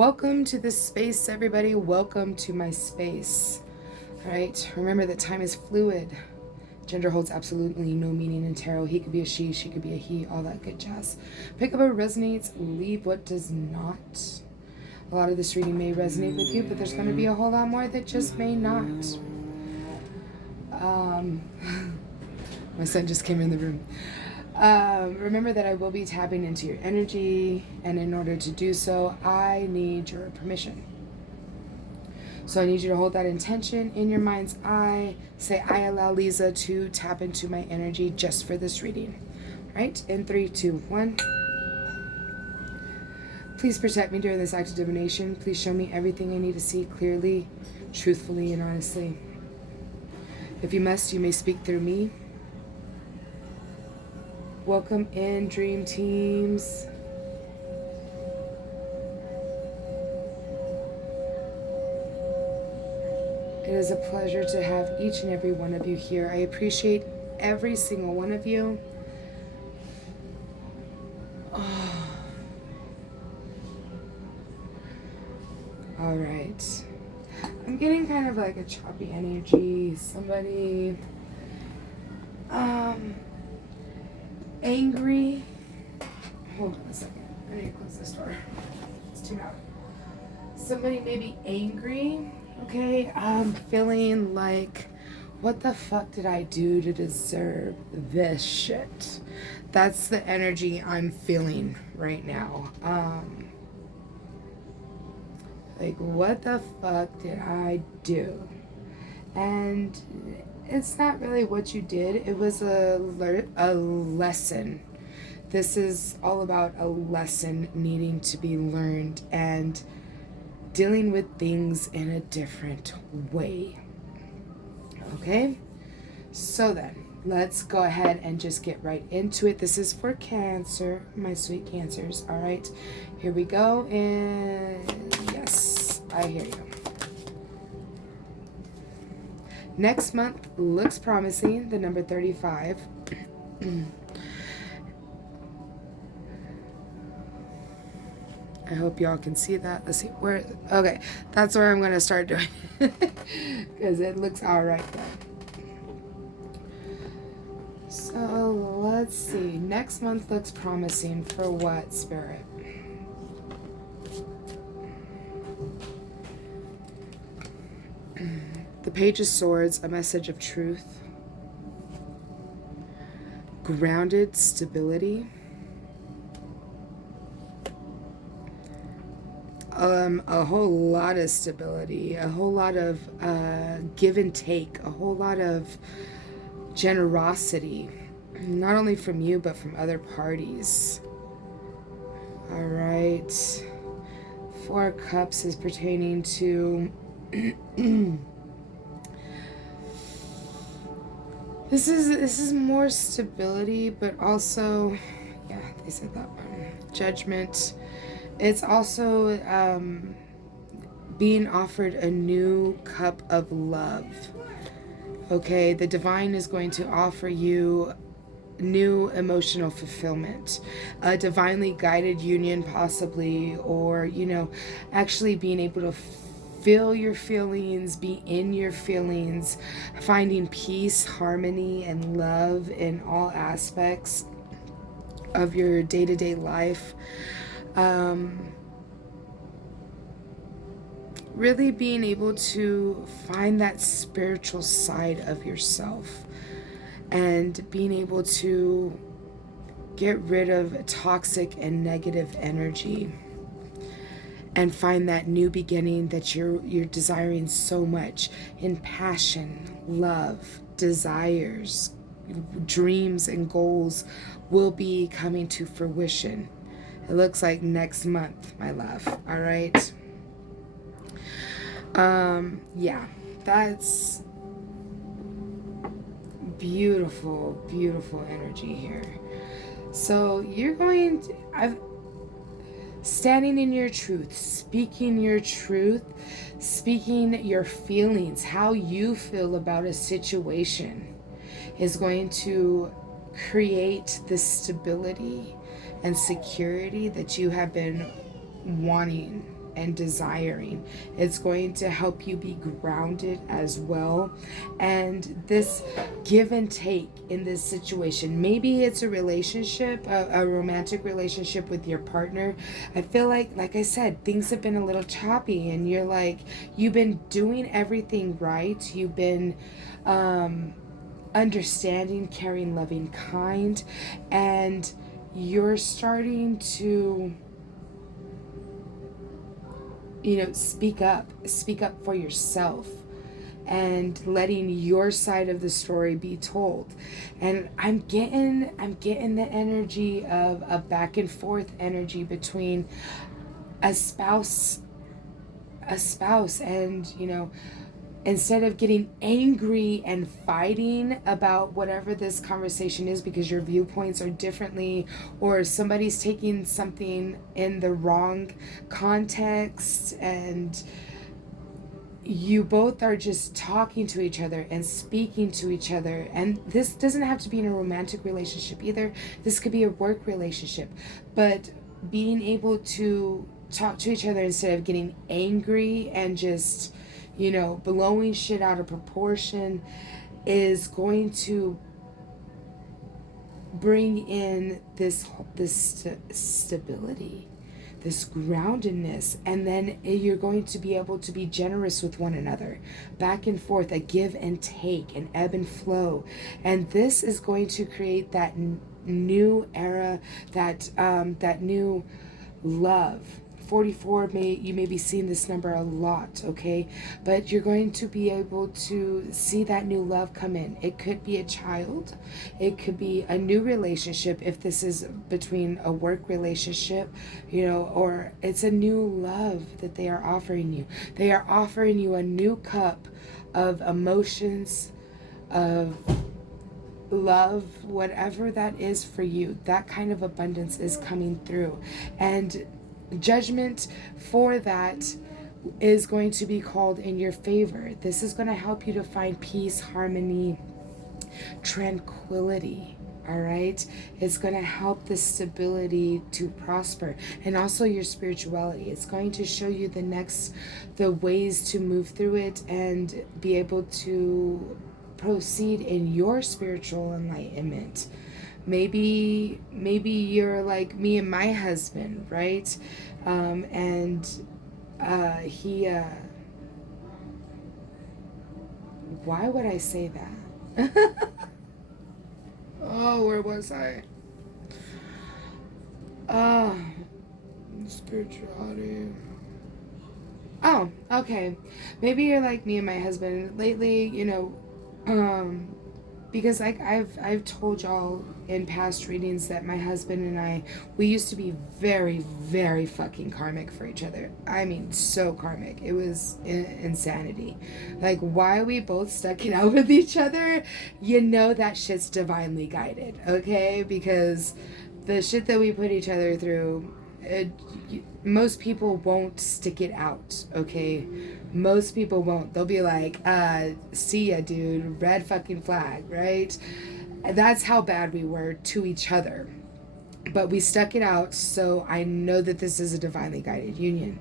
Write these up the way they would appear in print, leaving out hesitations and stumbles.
Welcome to this space, everybody. Welcome to my space. All right. Remember that time is fluid. Gender holds absolutely no meaning in tarot. He could be a she could be a he, all that good jazz. Pick up what resonates, leave what does not. A lot of this reading may resonate with you, but there's going to be a whole lot more that just may not. My son just came in the room. Remember that I will be tapping into your energy, and in order to do so, I need your permission. So I need you to hold that intention in your mind's eye. Say, I allow Lisa to tap into my energy just for this reading. Right? In 3, 2, 1. Please protect me during this act of divination. Please show me everything I need to see clearly, truthfully, and honestly. If you must, you may speak through me. Welcome in, dream teams. It is a pleasure to have each and every one of you here. I appreciate every single one of you. Oh. All right. I'm getting kind of like a choppy energy. Somebody angry. Hold on a second. I need to close this door. It's too loud. Somebody may be angry. Okay, I'm feeling like, what the fuck did I do to deserve this shit? That's the energy I'm feeling right now. Like, what the fuck did I do? And it's not really what you did. It was a lesson. This is all about a lesson needing to be learned and dealing with things in a different way. Okay? So then, let's go ahead and just get right into it. This is for Cancer, my sweet Cancers. All right, here we go. And yes, I hear you. Next month looks promising, the number 35. I hope y'all can see that. Let's see where. Okay, that's where I'm going to start doing because it looks all right there. So let's see. Next month looks promising for what, Spirit? The Page of Swords, a message of truth, grounded stability, a whole lot of stability, a whole lot of give and take, a whole lot of generosity, not only from you, but from other parties. All right. 4 of Cups is pertaining to This is more stability, but also, yeah, they said that one. Judgment. It's also being offered a new cup of love. Okay, the divine is going to offer you new emotional fulfillment, a divinely guided union possibly, or, you know, actually being able to feel your feelings, be in your feelings, finding peace, harmony, and love in all aspects of your day-to-day life. Really being able to find that spiritual side of yourself and being able to get rid of toxic and negative energy and find that new beginning that you're desiring so much in passion, love, desires, dreams, and goals will be coming to fruition. It looks like next month, my love. All right. Yeah, that's beautiful, beautiful energy here. So you're going to, standing in your truth, speaking your truth, speaking your feelings, how you feel about a situation is going to create the stability and security that you have been wanting and desiring. It's going to help you be grounded as well. And this give and take in this situation, maybe it's a relationship, a romantic relationship with your partner. I feel like I said, things have been a little choppy, and you're like, you've been doing everything right. You've been understanding, caring, loving, kind, and you're starting to, speak up for yourself and letting your side of the story be told. And I'm getting the energy of a back and forth energy between a spouse and, instead of getting angry and fighting about whatever this conversation is because your viewpoints are differently, or somebody's taking something in the wrong context, and you both are just talking to each other and speaking to each other. And this doesn't have to be in a romantic relationship either. This could be a work relationship. But being able to talk to each other instead of getting angry and just, blowing shit out of proportion is going to bring in this stability, this groundedness, and then you're going to be able to be generous with one another, back and forth, a give and take, an ebb and flow. And this is going to create that new era, that new love. 44, you may be seeing this number a lot, okay? But you're going to be able to see that new love come in. It could be a child. It could be a new relationship if this is between a work relationship, or it's a new love that they are offering you. They are offering you a new cup of emotions, of love, whatever that is for you. That kind of abundance is coming through. And judgment for that is going to be called in your favor. This is going to help you to find peace, harmony, tranquility. All right, it's going to help the stability to prosper, and also your spirituality. It's going to show you the ways to move through it and be able to proceed in your spiritual enlightenment. Maybe you're like me and my husband, right? He why would I say that? Oh, where was I? Spirituality. Oh, okay. Maybe you're like me and my husband lately, because I've told y'all in past readings that my husband and I, we used to be very, very fucking karmic for each other. I mean, so karmic. It was insanity. Like, why we both stuck it out with each other, that shit's divinely guided, okay? Because the shit that we put each other through, most people won't stick it out, okay? Most people won't. They'll be like, see ya, dude, red fucking flag, right? That's how bad we were to each other. But we stuck it out, so I know that this is a divinely guided union.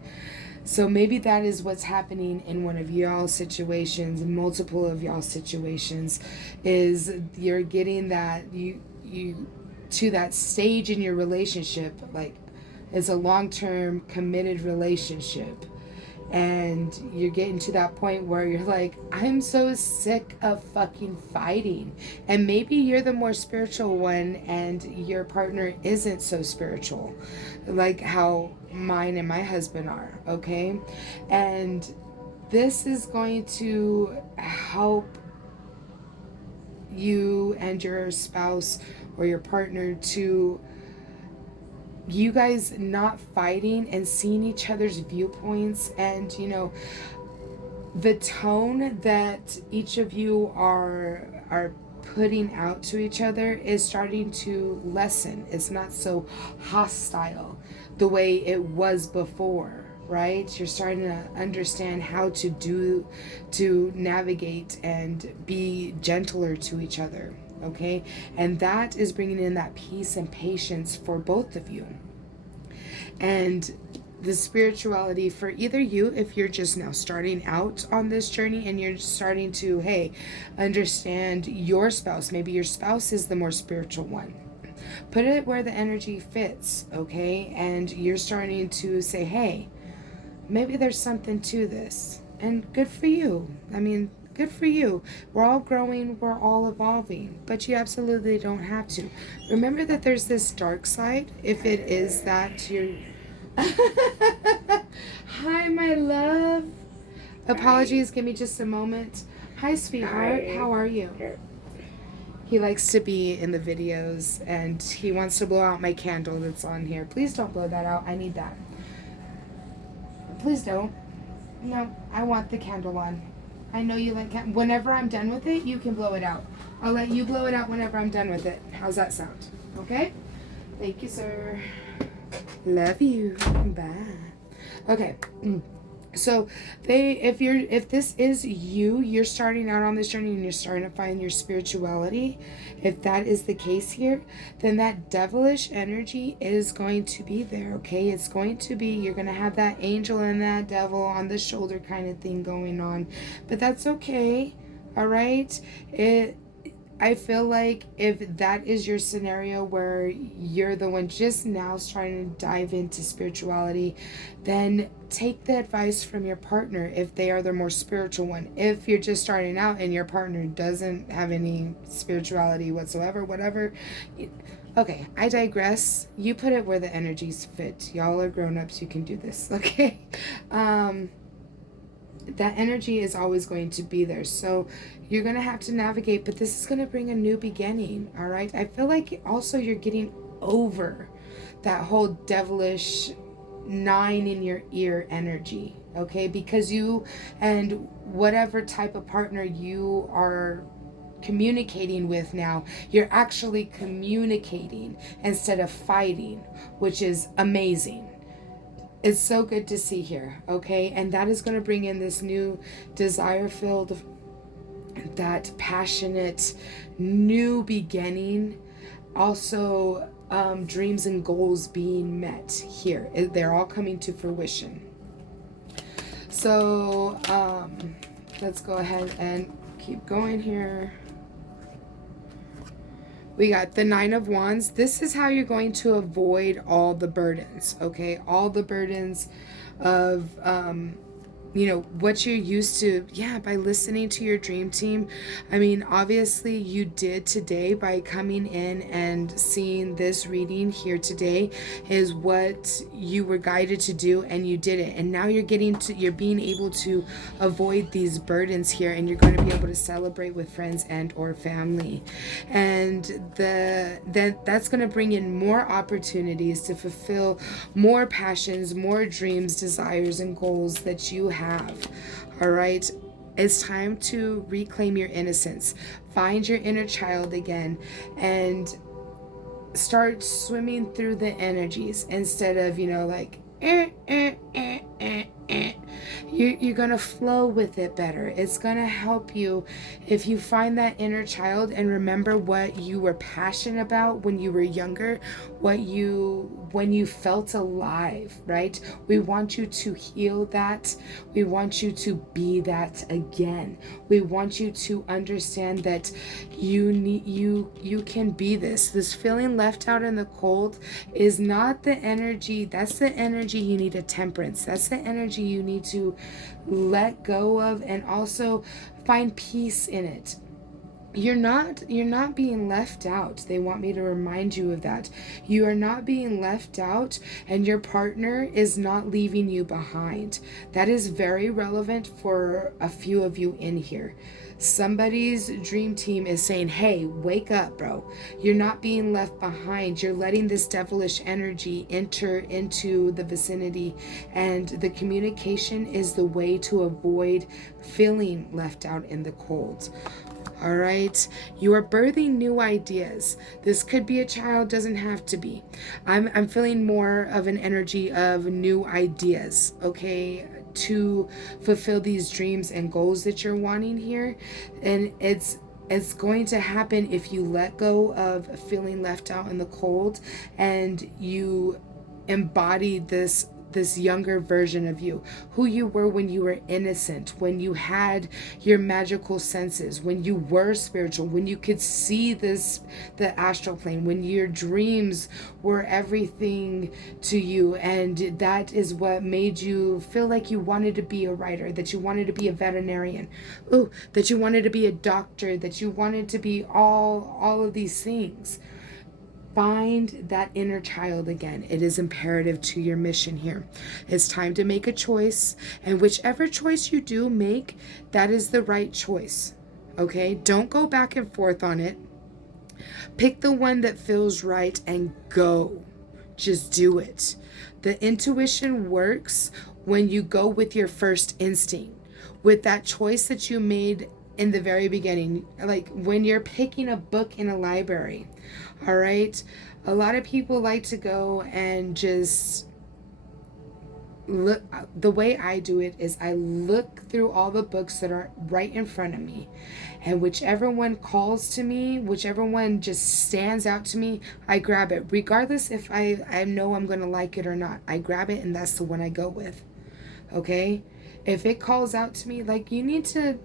So maybe that is what's happening in one of y'all's situations, multiple of y'all's situations, is you're getting that, you to that stage in your relationship, like it's a long-term committed relationship, and you're getting to that point where you're like, I'm so sick of fucking fighting. And maybe you're the more spiritual one and your partner isn't so spiritual, like how mine and my husband are, okay? And this is going to help you and your spouse or your partner to, you guys not fighting and seeing each other's viewpoints, and the tone that each of you are putting out to each other is starting to lessen. It's not so hostile the way it was before, right? You're starting to understand how to navigate and be gentler to each other. Okay, and that is bringing in that peace and patience for both of you. And the spirituality for either you, if you're just now starting out on this journey and you're starting to, hey, understand your spouse. Maybe your spouse is the more spiritual one. Put it where the energy fits, okay? And you're starting to say, hey, maybe there's something to this. And good for you. I mean, good for you. We're all growing, we're all evolving, but you absolutely don't have to. Remember that there's this dark side, if it is that you're... Hi, my love. Apologies, give me just a moment. Hi, sweetheart. How are you? He likes to be in the videos, and he wants to blow out my candle that's on here. Please don't blow that out. I need that. Please don't. No, I want the candle on. I know you like candle. Whenever I'm done with it, you can blow it out. I'll let you blow it out whenever I'm done with it. How's that sound? Okay? Thank you, sir. Love you. Bye. Okay. So if this is you're starting out on this journey and you're starting to find your spirituality, if that is the case here, then that devilish energy is going to be there, okay? It's going to be, you're going to have that angel and that devil on the shoulder kind of thing going on, but that's okay, all right? I feel like if that is your scenario where you're the one just now trying to dive into spirituality, then take the advice from your partner if they are the more spiritual one. If you're just starting out and your partner doesn't have any spirituality whatsoever, whatever. Okay, I digress. You put it where the energies fit. Y'all are grown-ups. You can do this, okay? That energy is always going to be there. So you're going to have to navigate, but this is going to bring a new beginning, all right? I feel like also you're getting over that whole devilish 9 in your ear energy, okay? Because you and whatever type of partner you are communicating with now, you're actually communicating instead of fighting, which is amazing. It's so good to see here, okay? And that is going to bring in this new desire-filled, that passionate, new beginning. Also, dreams and goals being met here. They're all coming to fruition. So, let's go ahead and keep going here. We got the 9 of Wands. This is how you're going to avoid all the burdens, okay? All the burdens of, what you're used to, by listening to your dream team. I mean, obviously you did today by coming in and seeing this reading here today is what you were guided to do, and you did it. And now you're being able to avoid these burdens here, and you're going to be able to celebrate with friends and or family. And that's going to bring in more opportunities to fulfill more passions, more dreams, desires, and goals that you have. All right, it's time to reclaim your innocence, find your inner child again, and start swimming through the energies instead of you're gonna flow with it better. It's gonna help you if you find that inner child and remember what you were passionate about when you were younger, when you felt alive, right? We want you to heal that. We want you to be that again. We want you to understand that you can be this. This feeling left out in the cold is not the energy. That's the energy you need a temperance. That's the energy you need to let go of and also find peace in it. You're not being left out. They want me to remind you of that. You are not being left out, and your partner is not leaving you behind. That is very relevant for a few of you in here. Somebody's dream team is saying, hey, wake up, bro. You're not being left behind. You're letting this devilish energy enter into the vicinity, and the communication is the way to avoid feeling left out in the cold. All right, you are birthing new ideas. This could be a child, doesn't have to be. I'm feeling more of an energy of new ideas, okay, to fulfill these dreams and goals that you're wanting here. And it's going to happen if you let go of feeling left out in the cold and you embody this this younger version of you, who you were when you were innocent, when you had your magical senses, when you were spiritual, when you could see the astral plane, when your dreams were everything to you, and that is what made you feel like you wanted to be a writer, that you wanted to be a veterinarian, that you wanted to be a doctor, that you wanted to be all of these things. Find that inner child again. It is imperative to your mission here. It's time to make a choice, and whichever choice you do make, that is the right choice. Okay? Don't go back and forth on it. Pick the one that feels right and go. Just do it. The intuition works when you go with your first instinct, with that choice that you made in the very beginning. Like when you're picking a book in a library, all right? A lot of people like to go and just look. The way I do it is I look through all the books that are right in front of me, and whichever one calls to me, whichever one just stands out to me, I grab it, regardless if I know I'm going to like it or not. I grab it, and that's the one I go with. Okay? If it calls out to me, like, you need to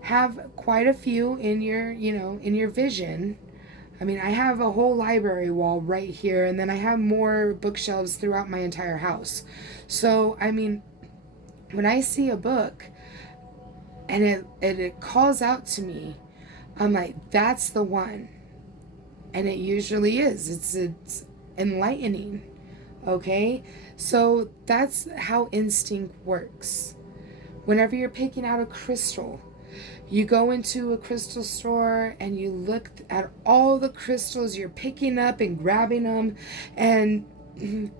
have quite a few in your, in your vision. I mean, I have a whole library wall right here, and then I have more bookshelves throughout my entire house. So, I mean, when I see a book and it calls out to me, I'm like, that's the one. And it usually is. It's enlightening. Okay? So that's how instinct works. Whenever you're picking out a crystal, you go into a crystal store and you look at all the crystals you're picking up and grabbing them. And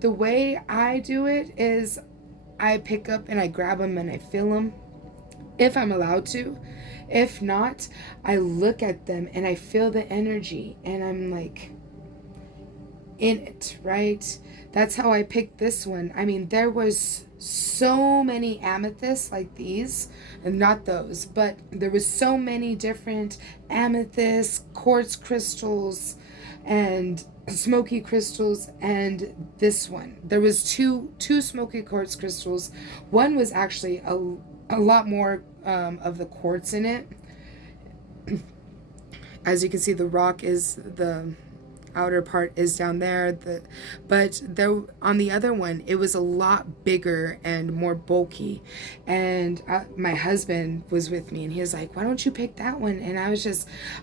the way I do it is I pick up and I grab them and I feel them, if I'm allowed to. If not, I look at them and I feel the energy and I'm like in it, right? That's how I picked this one. I mean, there was so many amethysts like these, and not those, but there was so many different amethysts, quartz crystals, and smoky crystals. And this one, there was two smoky quartz crystals. One was actually a lot more of the quartz in it. As you can see, the rock is the outer part is down there, but there on the other one it was a lot bigger and more bulky. And my husband was with me and he was like, why don't you pick that one? And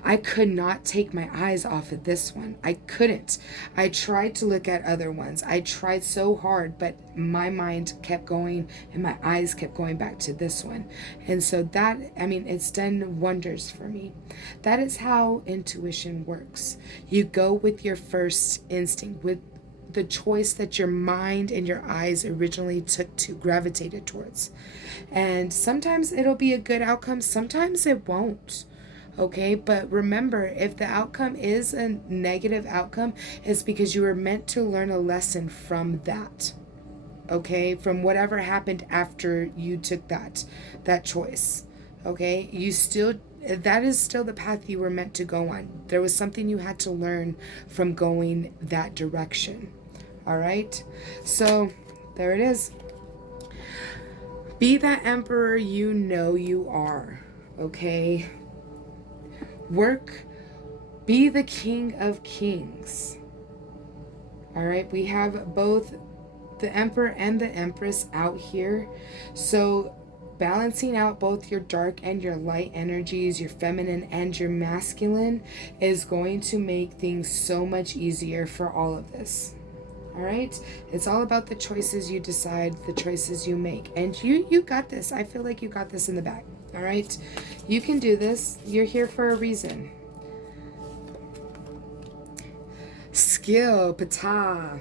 I could not take my eyes off of this one. I couldn't. I tried to look at other ones. I tried so hard, but my mind kept going and my eyes kept going back to this one. And so that, I mean, it's done wonders for me. That is how intuition works. You go with your first instinct, with the choice that your mind and your eyes originally gravitated towards. And sometimes it'll be a good outcome, sometimes it won't. Okay, but remember, if the outcome is a negative outcome, it's because you were meant to learn a lesson from that. Okay, from whatever happened after you took that choice. Okay, that is still the path you were meant to go on. There was something you had to learn from going that direction. All right, so there it is. Be that emperor you know you are. Okay, be the king of kings. All right, we have both the emperor and the empress out here. So balancing out both your dark and your light energies, your feminine and your masculine, is going to make things so much easier for all of this. All right, it's all about the choices you decide, the choices you make, and you got this. I feel like you got this in the bag. All right, you can do this. You're here for a reason. Skill, pata.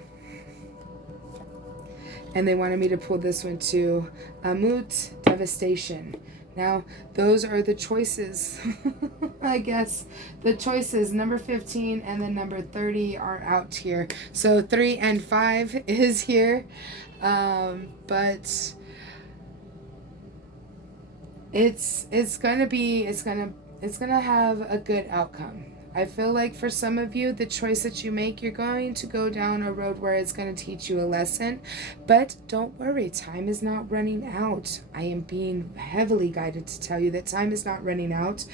And they wanted me to pull this one too. Amut, devastation. Now, those are the choices. I guess the choices, number 15 and then number 30 are out here. So 3 and 5 is here. But it's gonna have a good outcome. I feel like for some of you, the choice that you make, you're going to go down a road where it's going to teach you a lesson. But don't worry, time is not running out. I am being heavily guided to tell you that time is not running out.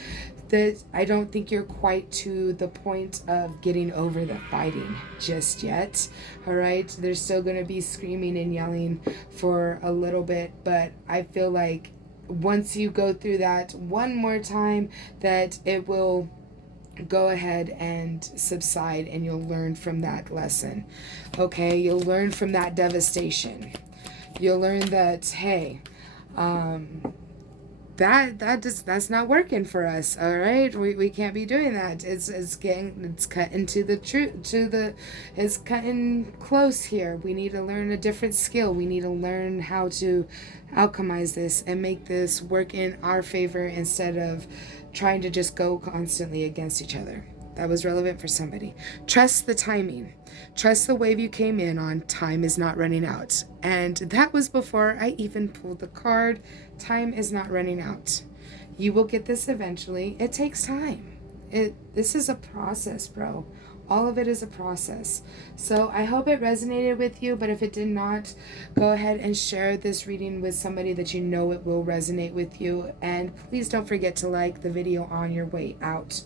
That I don't think you're quite to the point of getting over the fighting just yet. All right, there's still going to be screaming and yelling for a little bit, but I feel like once you go through that one more time, that it will go ahead and subside, and you'll learn from that lesson. Okay, you'll learn from that devastation. You'll learn that, hey, that's not working for us. All right, we can't be doing that. It's cutting to the truth, it's cutting close here. We need to learn a different skill. We need to learn how to alchemize this and make this work in our favor instead of trying to just go constantly against each other. That was relevant for somebody. Trust the timing. Trust the wave you came in on. Time is not running out. And that was before I even pulled the card. Time is not running out. You will get this eventually. It takes time. This is a process, bro. All of it is a process. So I hope it resonated with you, but if it did not, go ahead and share this reading with somebody that you know it will resonate with you. And please don't forget to like the video on your way out.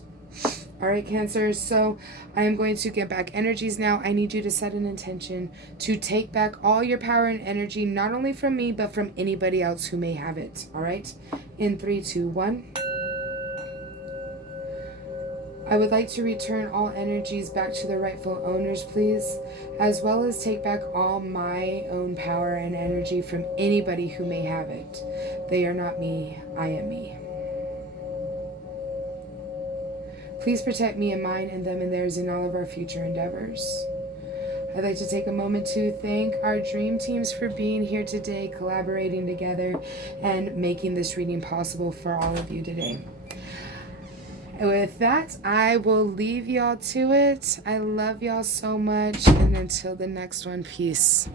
All right, Cancers, so I am going to get back energies now. I need you to set an intention to take back all your power and energy, not only from me, but from anybody else who may have it. All right, in 3, 2, 1. I would like to return all energies back to the rightful owners, please, as well as take back all my own power and energy from anybody who may have it. They are not me, I am me. Please protect me and mine and them and theirs in all of our future endeavors. I'd like to take a moment to thank our dream teams for being here today, collaborating together, and making this reading possible for all of you today. With that, I will leave y'all to it. I love y'all so much, and until the next one, peace.